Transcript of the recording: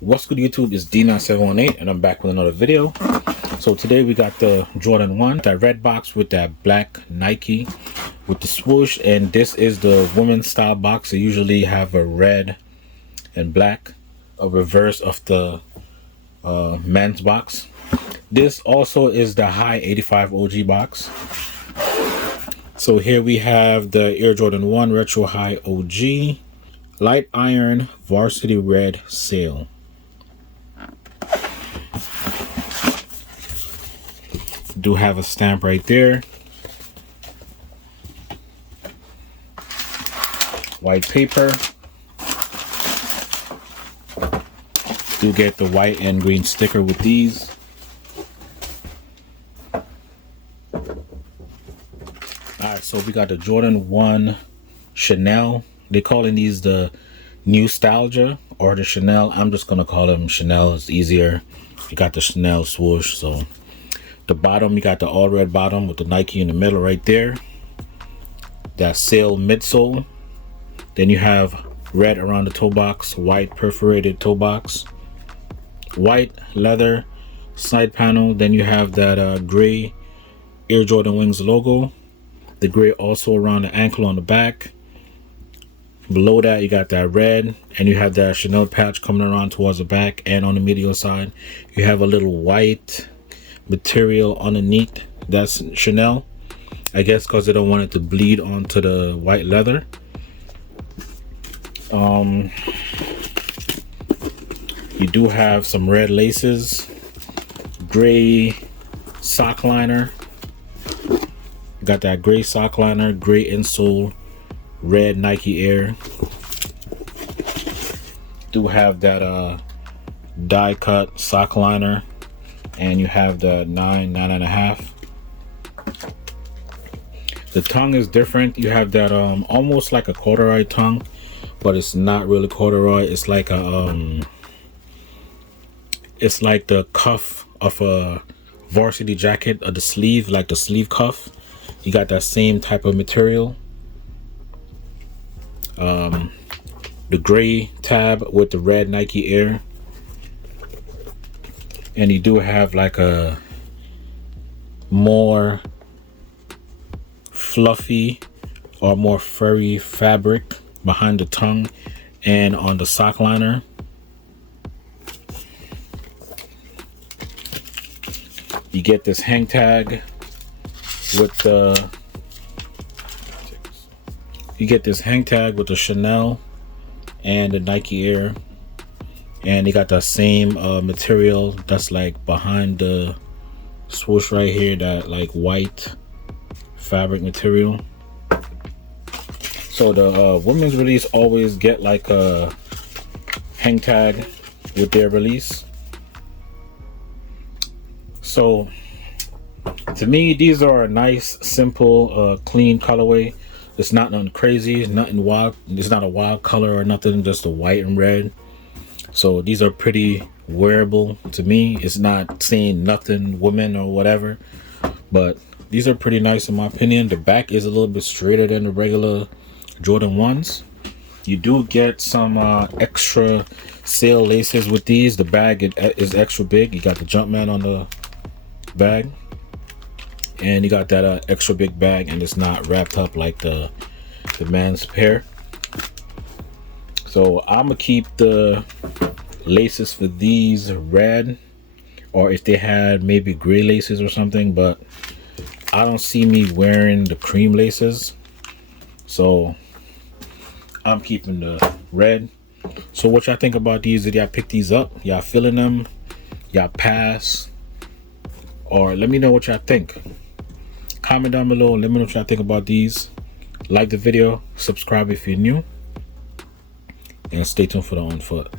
What's good YouTube, it's D9718 and I'm back with another video. So today we got the Jordan 1, that red box with that black Nike with the swoosh, and this is the women's style box. They usually have a red and black, a reverse of the men's box. This also is the high 85 OG box. So here we have the Air Jordan 1 Retro High OG, light iron varsity red sail. Do have a stamp right there. White paper. Do get the white and green sticker with these. Alright, so we got the Jordan 1 Chenille. They calling these the Nostalgia or the Chenille. I'm just gonna call them Chenille. It's easier. You got the Chenille swoosh. So the bottom, you got the all red bottom with the Nike in the middle right there. That sail midsole. Then you have red around the toe box, white perforated toe box, white leather side panel. Then you have that gray Air Jordan Wings logo. The gray also around the ankle on the back. Below that you got that red, and you have that Chenille patch coming around towards the back, and on the medial side you have a little white material underneath. That's Chenille, I guess, because they don't want it to bleed onto the white leather. You do have some red laces, gray sock liner. You got that gray sock liner, gray insole, red Nike Air. Do have that die cut sock liner, and you have the 9.5. The tongue is different. You have that almost like a corduroy tongue, but it's not really corduroy. It's like a it's like the cuff of a varsity jacket, or the sleeve, like the sleeve cuff. You got that same type of material. The gray tab with the red Nike Air. And you do have like a more fluffy or more furry fabric behind the tongue and on the sock liner. You get this hang tag with the Chenille and the Nike Air, and you got that same material that's like behind the swoosh right here, that like white fabric material. So the women's release always get like a hang tag with their release. So to me, these are a nice, simple, clean colorway. It's not nothing crazy, nothing wild. It's not a wild color or nothing, just a white and red. So these are pretty wearable to me. It's not saying nothing women or whatever, but these are pretty nice in my opinion. The back is a little bit straighter than the regular Jordan 1s. You do get some extra sail laces with these. The bag is extra big. You got the Jumpman on the bag, and you got that extra big bag, and it's not wrapped up like the man's pair. So I'm gonna keep the laces for these red, or if they had maybe gray laces or something, but I don't see me wearing the cream laces, so I'm keeping the red. So what y'all think about these? Did y'all pick these up? Y'all feeling them? Y'all pass? Or let me know what y'all think. Comment down below, let me know what y'all think about these. Like the video, subscribe if you're new, and stay tuned for the on foot.